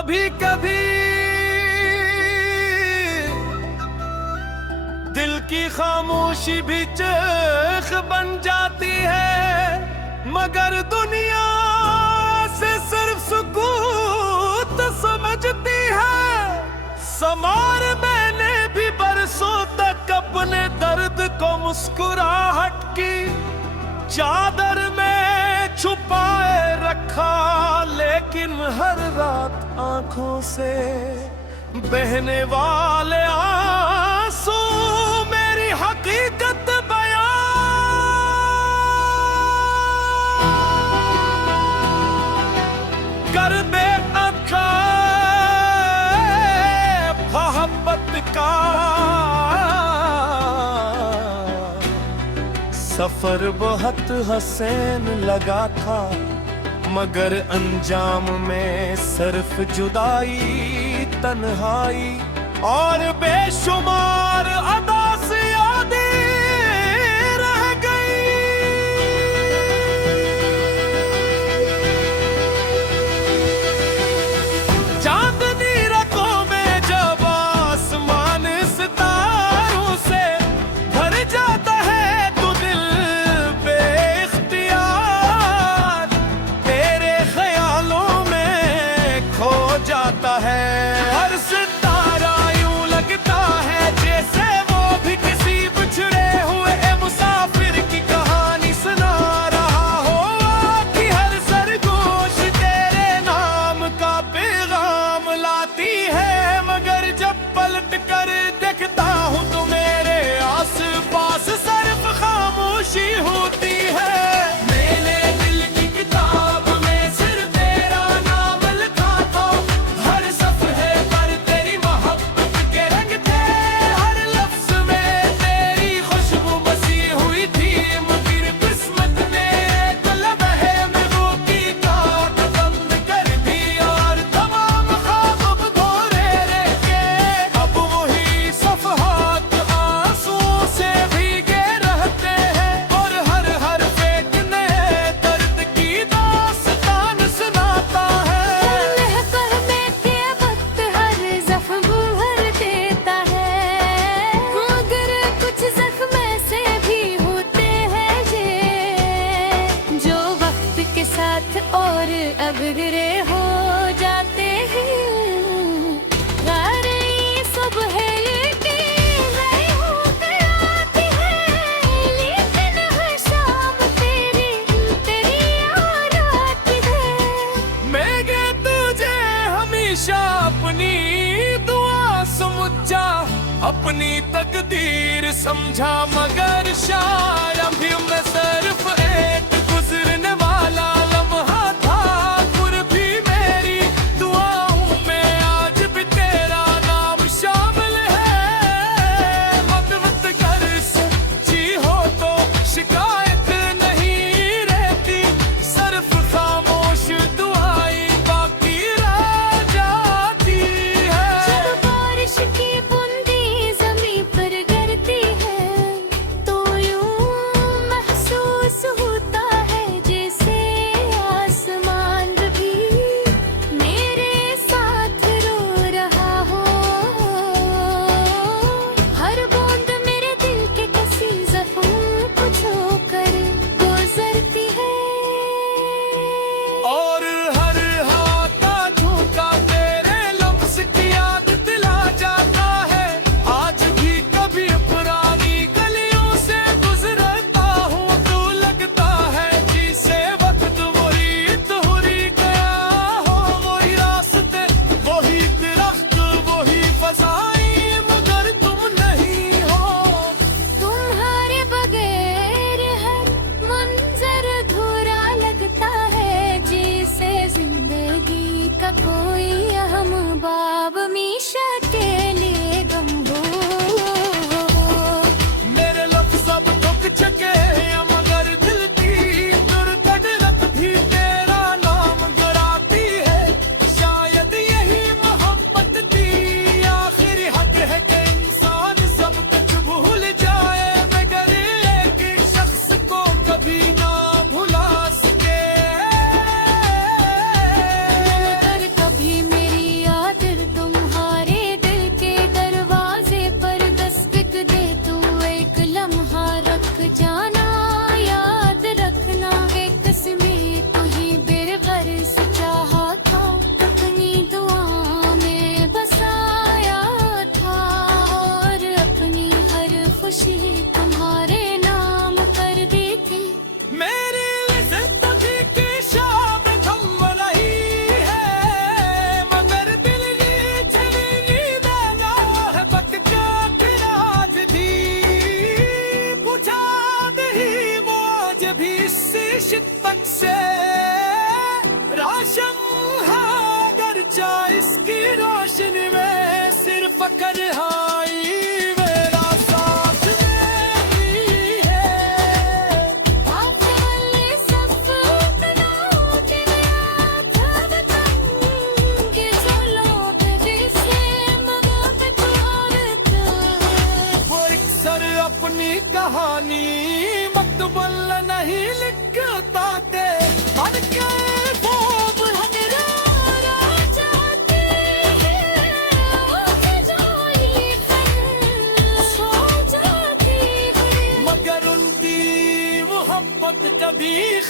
कभी कभी दिल की खामोशी भी चीख बन जाती है, मगर दुनिया से सिर्फ सुकूत समझती है। समार मैंने भी बरसों तक अपने दर्द को मुस्कुराहट की चादर में छुपाए रखा, लेकिन हर रात आंखों से बहने वाले आंसू मेरी हकीकत बयां कर दे। अखा मोहब्बत का सफर बहुत हसीन लगा था, मगर अंजाम में सिर्फ जुदाई, तन्हाई और बेशुमार अदास यादें रह गई। चांदनी रातों में जब आसमान सितारों से भर जाता है तो दिल बेइख्तियार तेरे ख्यालों में खो जाता है। हर सितारा यूं लगता है जैसे वो भी किसी बिछड़े हुए मुसाफिर की कहानी सुना रहा हो। कि हर सरगोश तेरे नाम का पैगाम लाती है, मगर जब पलट कर देखता हूँ तो मेरे आस पास सिर्फ खामोशी होती है। मैंने दिल की किताब में सिर्फ तेरा नाम लिखा था, हर सफ़े पर तेरी मोहब्बत के रंग थे, हर लफ्ज में तेरी खुशबू बसी हुई थी, मगर किस्मत ने तो लम्हे में वो की काट बंद कर दी और तमाम ख्वाब भोरे रह गए। अब वही सफ़हात आंसुओं से भीगे रहते हैं और हर हर एक नए दर्द की दास्तान सुनाता है। फहमे के वक्त हर जख्म भर देता है, मगर कुछ जख्म ऐसे भी होते हैं जो वक्त के साथ और अबगरे हो जाते हैं। गारे ये सब है लेकिन नहीं होकर आती है, लेकिन हर शाम तेरी याद आती है। मैं तुझे हमेशा अपनी दुआ समझा, अपनी तकदीर समझा, मगर शायद भी मैं सिर्फ एक गुजरने वाला लम्हा था। फिर भी मेरी दुआओं में आज भी तेरा नाम शामिल है। मत कर सच्ची हो तो शिकायत नहीं रहती, सिर्फ खामोश दुआई बाकी रह जाती है। जब बारिश की बूंदी ज़मीं पर गिरती है तो यूं महसूस होता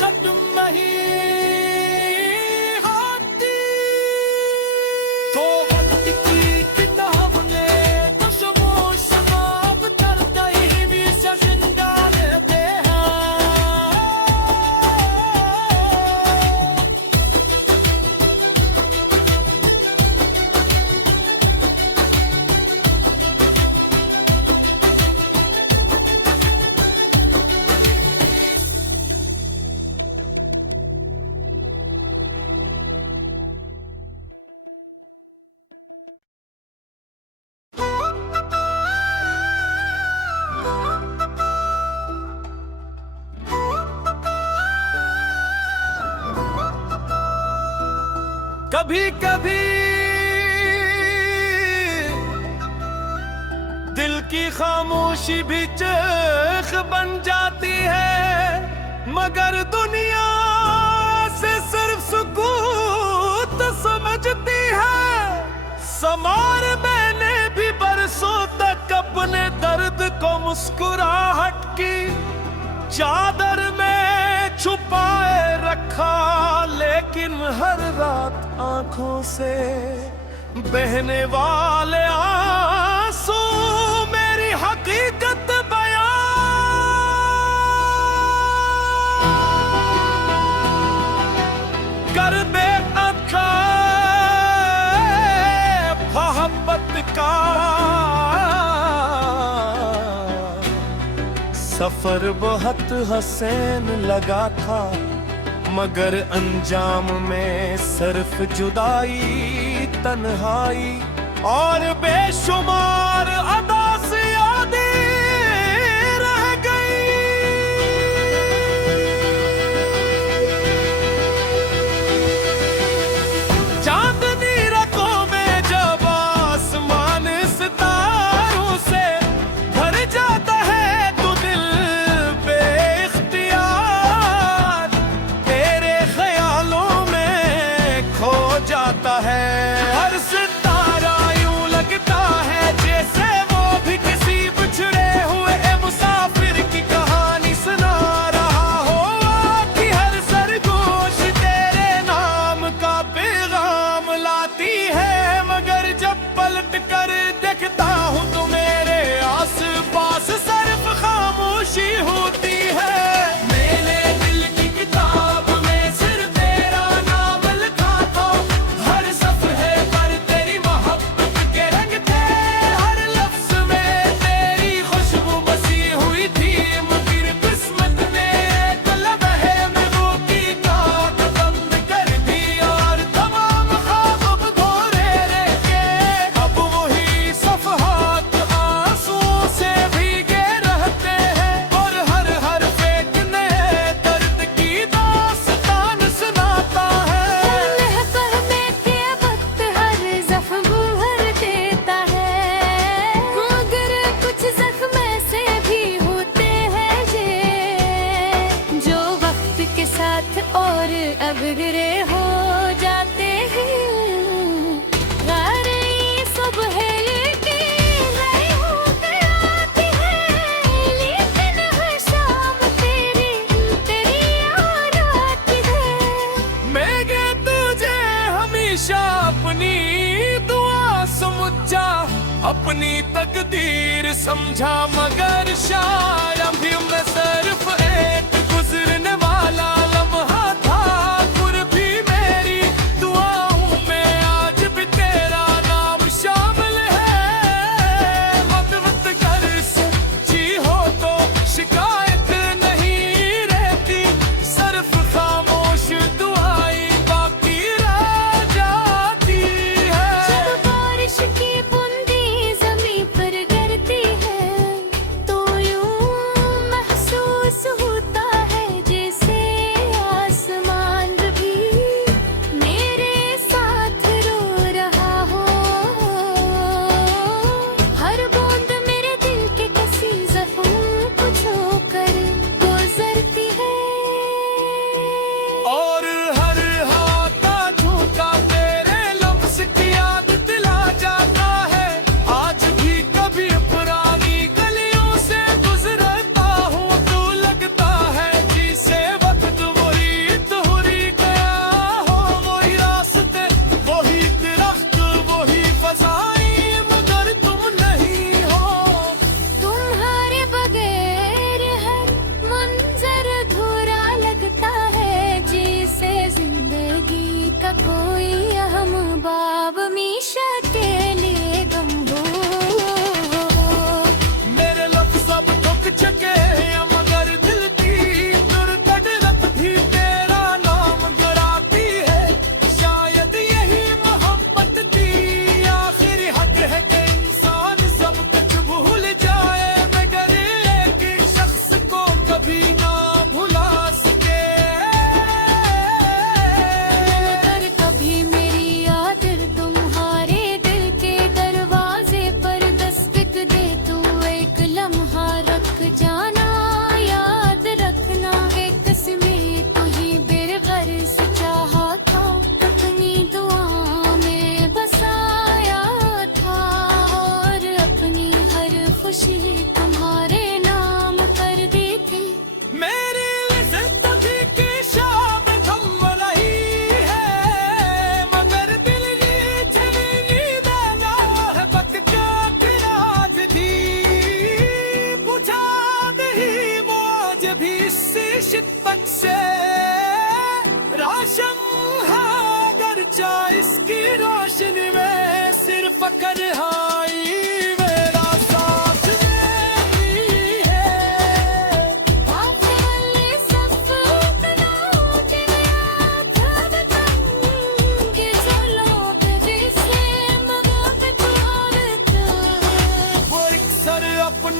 खत्म नहीं होती। तो वक्त की किताब ने तो शमोशमाब करता ही भी जिंदाने दे कभी कभी दिल की खामोशी भी चीख बन जाती है, मगर दुनिया से सिर्फ सुकूत समझती है। समार मैंने भी बरसों तक अपने दर्द को मुस्कुराहट की चादर में छुपाए रखा, लेकिन हर रात आंखों से बहने वाले आंसू मेरी हकीकत बयां कर देता मोहब्बत का सफर बहुत हसीन लगा था, मगर अंजाम में सिर्फ जुदाई, तन्हाई और बेशुमार अदास यादें रह गई। चांदनी रातों में जब आसमान सितारों से भर जाता है तो दिल बेइख्तियार तेरे ख्यालों में खो जाता है। हर सितारा यूं लगता है जैसे वो भी किसी बिछड़े हुए मुसाफिर की कहानी सुना रहा हो। कि हर सरगोश तेरे नाम का पैगाम लाती है, मगर जब पलट कर देखता हूँ तो मेरे आस पास सिर्फ खामोशी होती है। मेरे दिल की किताब में सिर्फ तेरा नाम लिखा था, हर सफ़े पर तेरी मोहब्बत के रंग थे, हर लफ्ज में तेरी खुशबू बसी हुई थी, मगर किस्मत ने एक लम्हे में वो की ताक बंद कर दी और तमाम ख्वाब भोरे रह गए। अब वही सफ़हात आंसुओं से भीगे रहते हैं और हर हर्फ एक नए दर्द की दास्तान सुनाता है। लहफ़ह में के वक्त हर ज़ख्म भर देता है, मगर कुछ ज़ख्म ऐसे भी होते हैं जो वक्त के साथ और अब गिरे हो जाते हैं। गार ये सब है लेकिन नहीं होते आती है, लेकिन हर शाम तेरी याद आती है। मैं तुझे हमेशा अपनी दुआ समझा, अपनी तकदीर समझा, मगर शायद भी मैं सिर्फ एक गुजरने वाला लम्हा था। फिर भी मेरी दुआओं में आज भी तेरा नाम शामिल है। मत कर सच्ची हो तो शिकायत नहीं रहती, सिर्फ खामोश दुआई बाकी रह जाती है। जब बारिश की बूंदें ज़मीं पर गिरती है तो यूं महसूस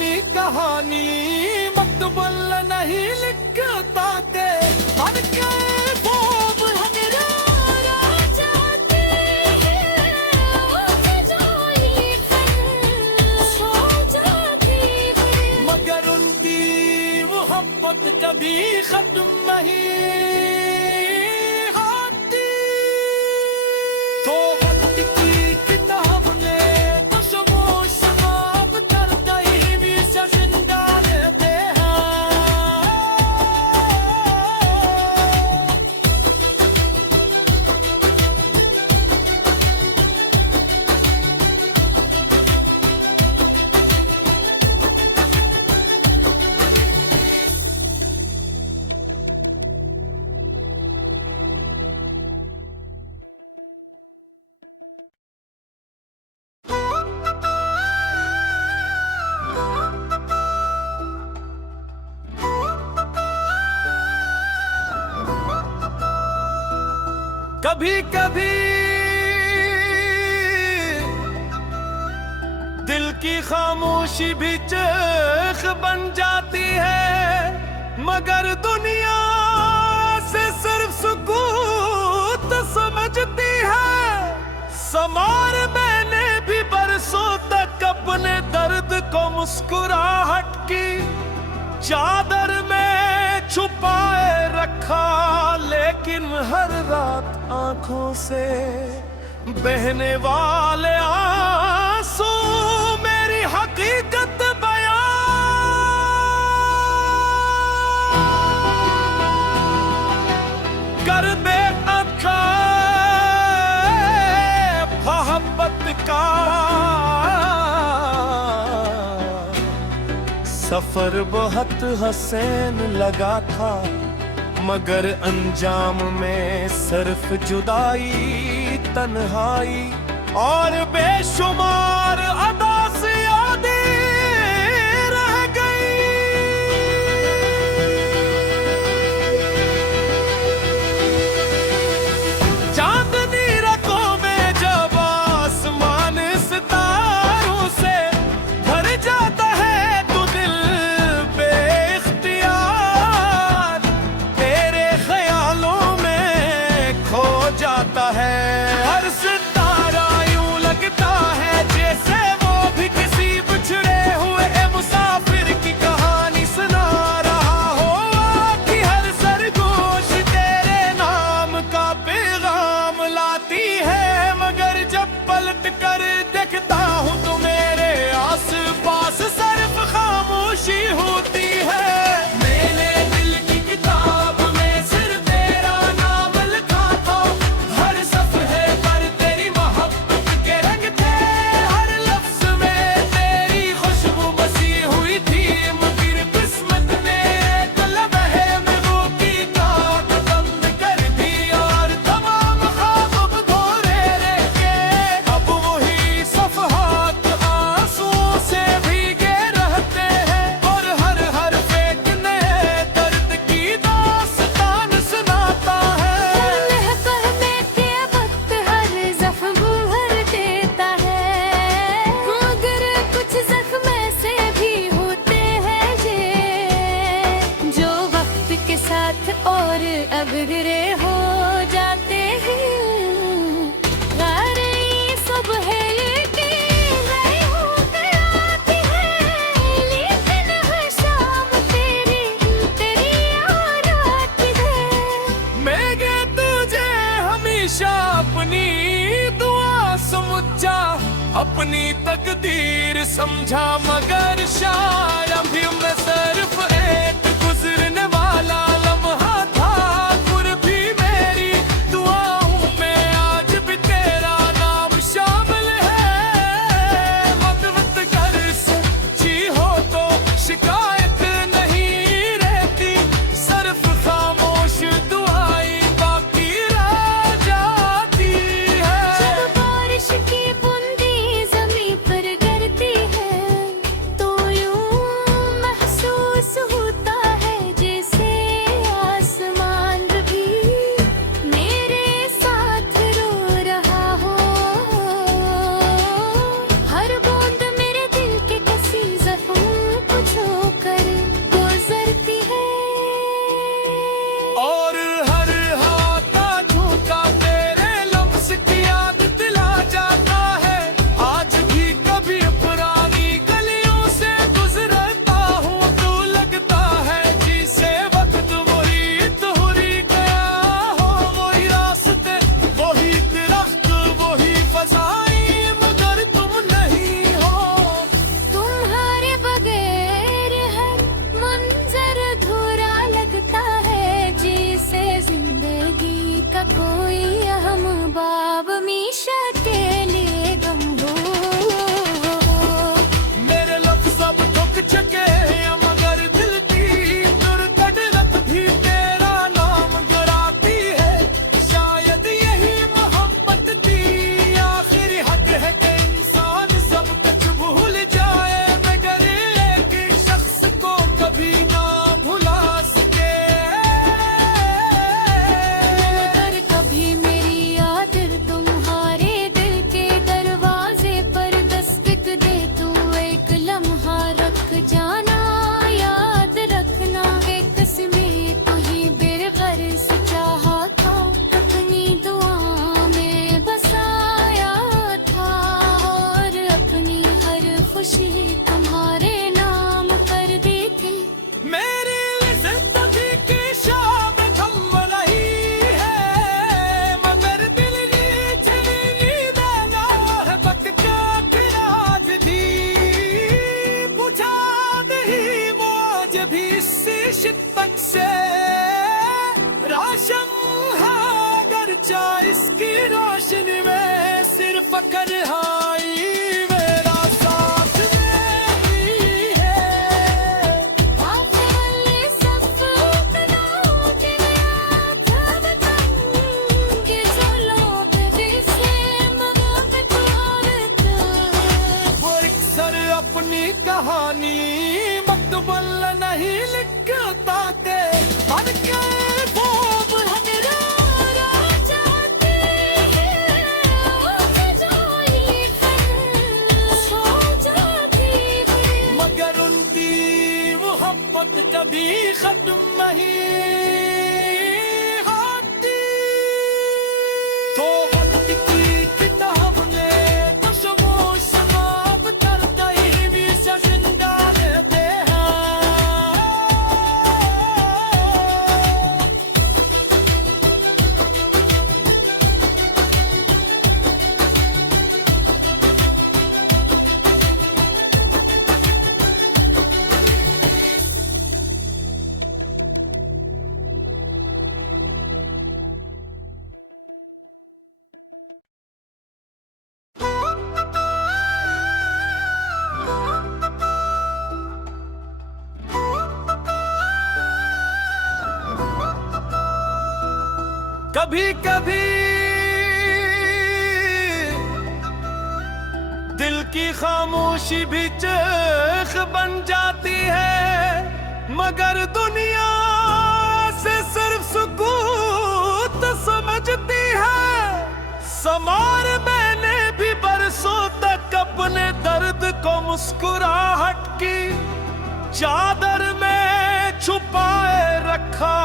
अपनी कहानी मकतूबल नहीं लिखता के मन के खूब हंगरारा जाते हैं उठ जाई फिर सो जाती है मगर उनकी मोहब्बत कभी खत्म नहीं होती। तो वक्त की किताब ने खुशबू शबाब करता ही भी जिंदा रहते हैं। कभी कभी दिल की खामोशी भी चेख बन जाती है मगर दुनिया से सिर्फ सुकूत समझती है। समार मैंने भी बरसों तक अपने दर्द को मुस्कुराहट की चादर में छुपाए रखा लेकिन हर रात आंखों से बहने वाले आंसू मेरी हकीकत बयां कर दे अखा मोहब्बत का सफर बहुत हसीन लगा था मगर अंजाम में सिर्फ जुदाई तन्हाई और बेशुमार अदास यादें रह गई। चांदनी रातों में जब आसमान सितारों से भर जाता है तो दिल बेख्तियार तेरे ख्यालों में खो जाता है। हर सितारा यूं लगता है जैसे वो भी किसी बिछड़े हुए मुसाफिर की कहानी सुना रहा हो। कि हर सरगोश तेरे नाम का पैगाम लाती है मगर जब पलट कर देखता हूँ तो मेरे आस पास सिर्फ खामोशी होती है। मैंने दिल की किताब में सिर्फ तेरा नाम लिखा था हर सफ़े पर तेरी मोहब्बत के रंग थे हर लफ्ज में तेरी खुशबू बसी हुई थी मगर किस्मत ने एक लम्हे में वो किताब बंद कर दी और तमाम ख्वाब अधूरे रह गए। अब वही सफ़हात आंसुओं से भीगे रहते हैं और हर हर्फ एक नए दर्द की दास्तान सुनाता है। कहने के वक्त हर जख्म भर देता है मगर कुछ जख्म ऐसे भी होते हैं जो वक्त के साथ और अबगरे हो जाते हैं। गारे ये सब है कि मैं होकर आती है लेकिन हर शाम तेरी याद आती है। मैं तुझे हमेशा अपनी दुआ समझा अपनी तकदीर समझा मगर शायद भी मैं सिर्फ एक गुजरने वाला लम्हा था। फिर भी मेरी दुआओं में आज भी तेरा नाम शामिल है। मत कर सच्ची हो तो शिकायत नहीं रहती सिर्फ खामोश दुआएं बाकी रह जाती है। जब बारिश की बूंदें ज़मीं पर गिरती है तो यूं खुशी तुम्हारे नाम पर दी थी। मेरी जिंदगी की शाम थम रही है, मगर दिल चली मैला है वक्त क्या फिराज थी। पूछा नहीं मौज भी इससे शिद्दत से, राशम है गर्चा इसकी रोशनी में, सिर्फ फकर हाई मेरा साथ में भी है। आपने वाले सब अपनाओ के नया था बताऊं कि जो लोग जिसे मोहब्बत औरत वो अक्सर अपनी कहानी मकतूबल नहीं लिखता के बन के वो मगर उनकी मोहब्बत कभी खत्म नहीं होती। तो वक्त की किताब ने खुशबोश समाप्त करता ही भी जिंदा रहते हैं। कभी कभी दिल की खामोशी भी चीख बन जाती है, मगर दुनिया से सिर्फ सुकूत समझती है। समार मैंने भी बरसों तक अपने दर्द को मुस्कुराहट की चादर में छुपाए रखा,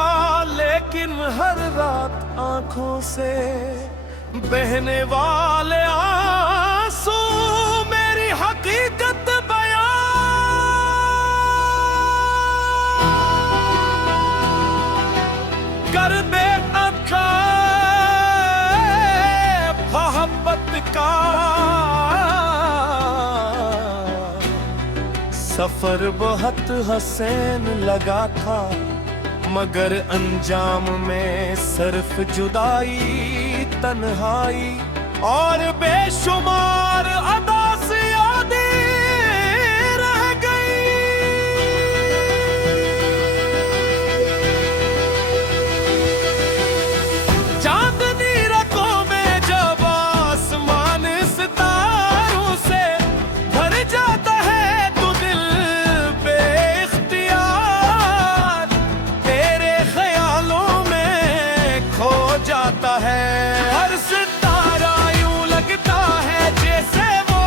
लेकिन हर रात आंखों से बहने वाले आंसू मेरी हकीकत बयां कर दे अखा मोहब्बत का। सफर बहुत हसीन लगा था, मगर अंजाम में सिर्फ जुदाई, तन्हाई और बेशुमार अदास यादें रह गई। चांदनी रातों में जब आसमान सितारों से भर जाता है तो दिल बेख्तियार तेरे ख्यालों में खो जाता है। हर सितारा यूं लगता है जैसे वो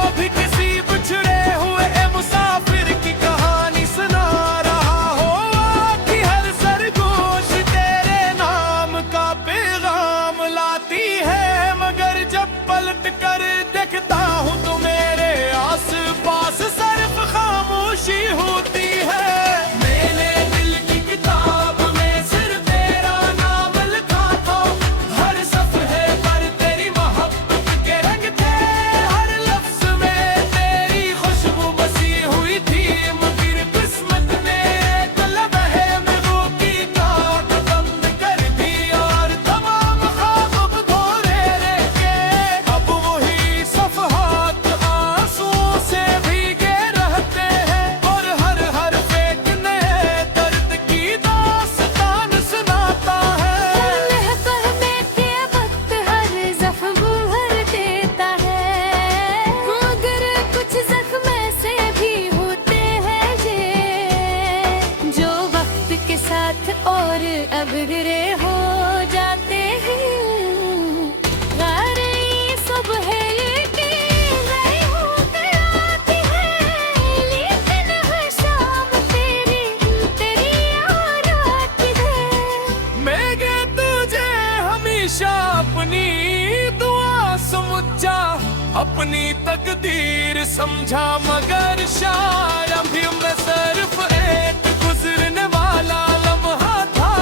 समझा मगर शायद भी मैं सिर्फ एक गुजरने वाला लम्हा था।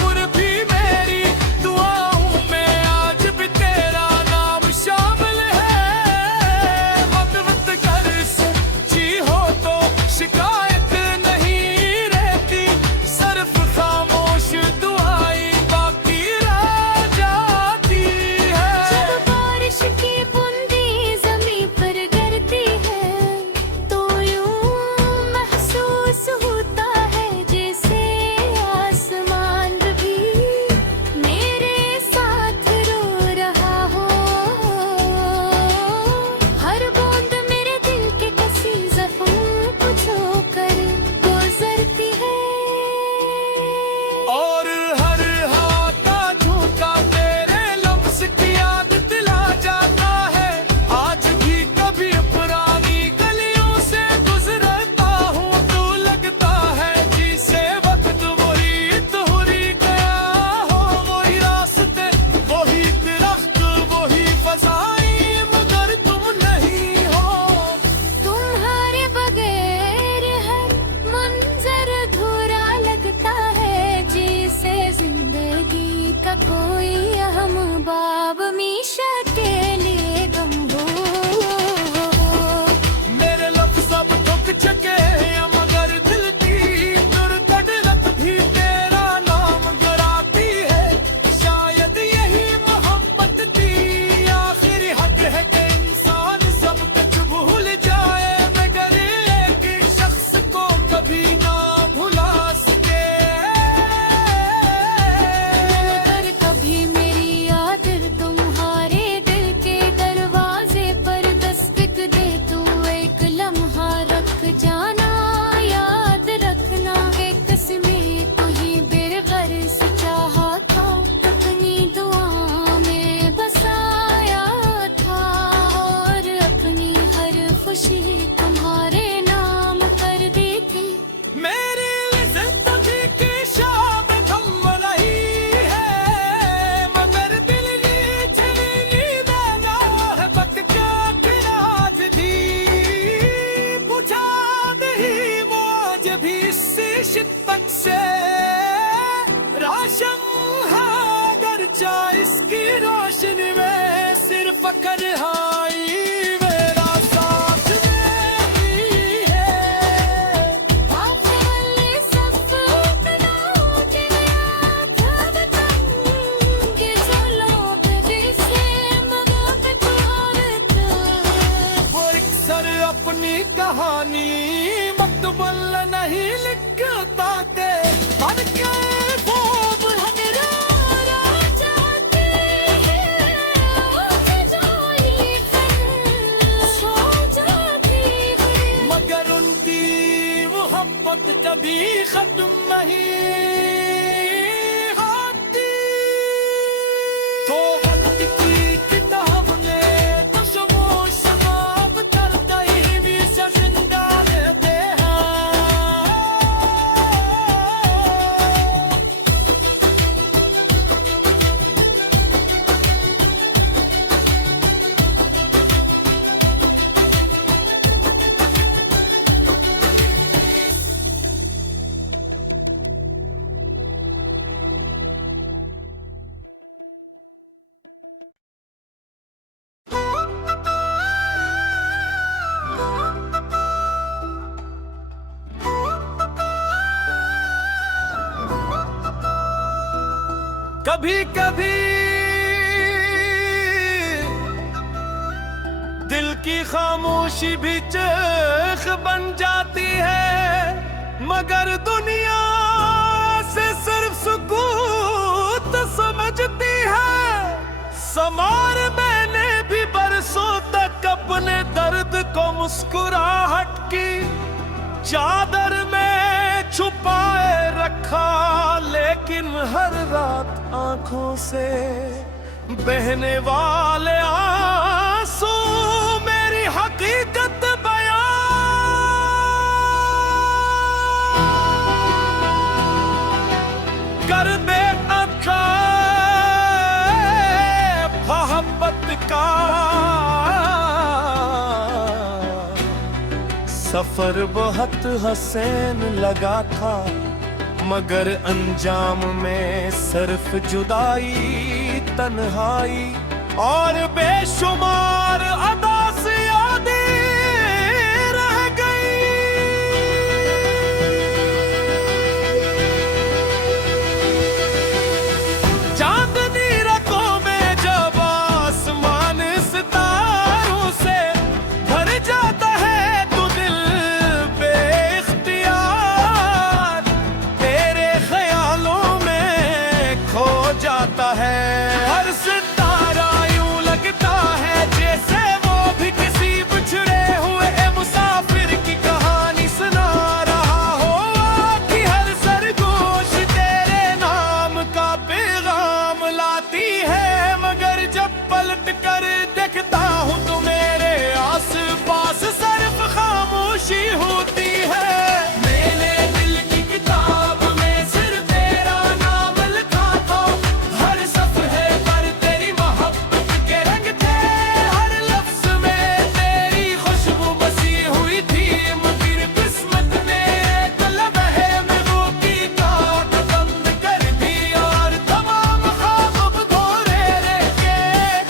गुर भी मेरी दुआओं में आज भी तेरा नाम शामिल है। वक्त वक्त कर जी हो तो शिकायत नहीं रहती, सिर्फ खामोश दुआएं बाकी रह जाती है। जब बारिश की बूंदी जमीन पर गिरती है तो यूं महसूस होता है जैसे आसमान भी मेरे साथ रो रहा हो। हर बूंद मेरे दिल के कसी जख्म को छूकर गुजरती है। और हर हाथ का झोंका तेरे लफ्ज़ की याद दिला जाता है। आज भी कभी पुरानी गलियों से गुजरता हूँ तो लगता है जिसे वक्त वही दोहरी गया हो। वही रास्ते वही दरख्त वही फज़ाएं मगर तुम नहीं हो। तुम्हारे बगैर हर मंजर अधूरा लगता है जैसे जिंदगी का कोई अहम बाब मीशा के लिए गम हो। मेरे लफ्ज़ अब थक चुके हैं मगर दिल की दुर्दड़त भी तेरा नाम गराती है। शायद यही मोहब्बत की आखिरी हद है कि इंसान सब कुछ भूल जाए मगर एक शख्स को कभी ना भुला सके। अगर कभी मेरी याद तुम्हारे दिल के दरवाजे पर दस्तक दे तो एक लम्हा रख जाना, याद रखना एक कस्में तो ही बेरगर से चाहा था। अपनी दुआ में बसाया था और अपनी हर खुशी तुम्हारे नाम कर दी थी। मेरी जिंदगी की शाम थम रही है मगर दिल की चली देना है वक्त के किनाज थी। बुझा नहीं वो आज भी इसी शिद्दत से राशम है अगर चाहे इसकी रोशनी में सिर्फ कर हाई मेरा साथ में ही है। आखिर सब इतना होते गया था बताऊं कि जो लोग जिसे मोहब्बत और था। वो अक्सर अपनी कहानी मकतूबल नहीं लिखता के मन के ख्वाब रो जाते हैं उसे जो लिखकर सो जाती है। मगर उनकी मोहब्बत कभी खत्म नहीं होती। तो वक्त की किताब ने खामोश बाब चलता ही भी जिंदा रहते हैं। कभी कभी दिल की खामोशी भी चीख बन जाती है मगर दुनिया से सिर्फ सुकूत समझती है। समार मैंने भी बरसों तक अपने दर्द को मुस्कुराहट की चादर में छुपाए रखा, लेकिन हर रात आंखों से बहने वाले आंसू मेरी हकीकत बयां कर दे अथा मोहब्बत का सफर बहुत हसीन लगा था, मगर अंजाम में सिर्फ जुदाई, तन्हाई और बेशुमार अदास यादें रह गई। चांदनी रातों में जब आसमान सितारों से भर जाता है तो दिल बेइख्तियार तेरे ख्यालों में खो जाता है। हर सितारा यूं लगता है जैसे वो भी किसी बिछड़े हुए मुसाफिर की कहानी सुना रहा हो। कि हर सरगोश तेरे नाम का पैगाम लाती है, मगर जब पलट कर देखता हूँ तो मेरे आस पास सिर्फ खामोशी होती है। मैंने दिल की किताब में सिर्फ तेरा नाम लिखा था, हर सफ़े पर तेरी मोहब्बत के रंग थे, हर लफ्ज में तेरी खुशबू बसी हुई थी, मगर किस्मत ने एक लम्हे में वो की काट बंद कर दी और तमाम ख्वाब अधूरे रह गए।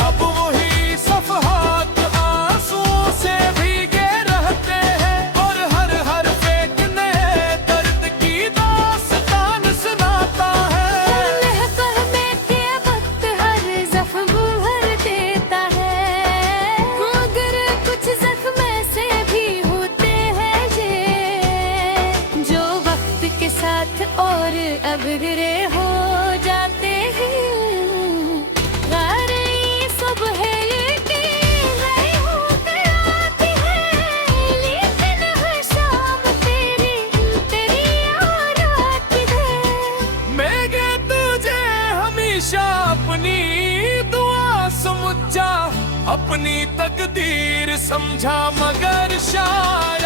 अब वही सफ़हात आंसुओं से भीगे रहते हैं और हर हर्फ एक नए दर्द की दास्तान सुनाता है। लहकर के वक्त हर जख्म भर देता है, मगर कुछ जख्म ऐसे भी होते हैं जो वक्त के साथ और अबगरे हो जाते हैं। गार ये सब है लेकिन मैं होकर आती है, लेकिन हर शाम तेरी याद आती है। मैं तुझे हमेशा अपनी दुआ समझा, अपनी तकदीर समझा, मगर शायद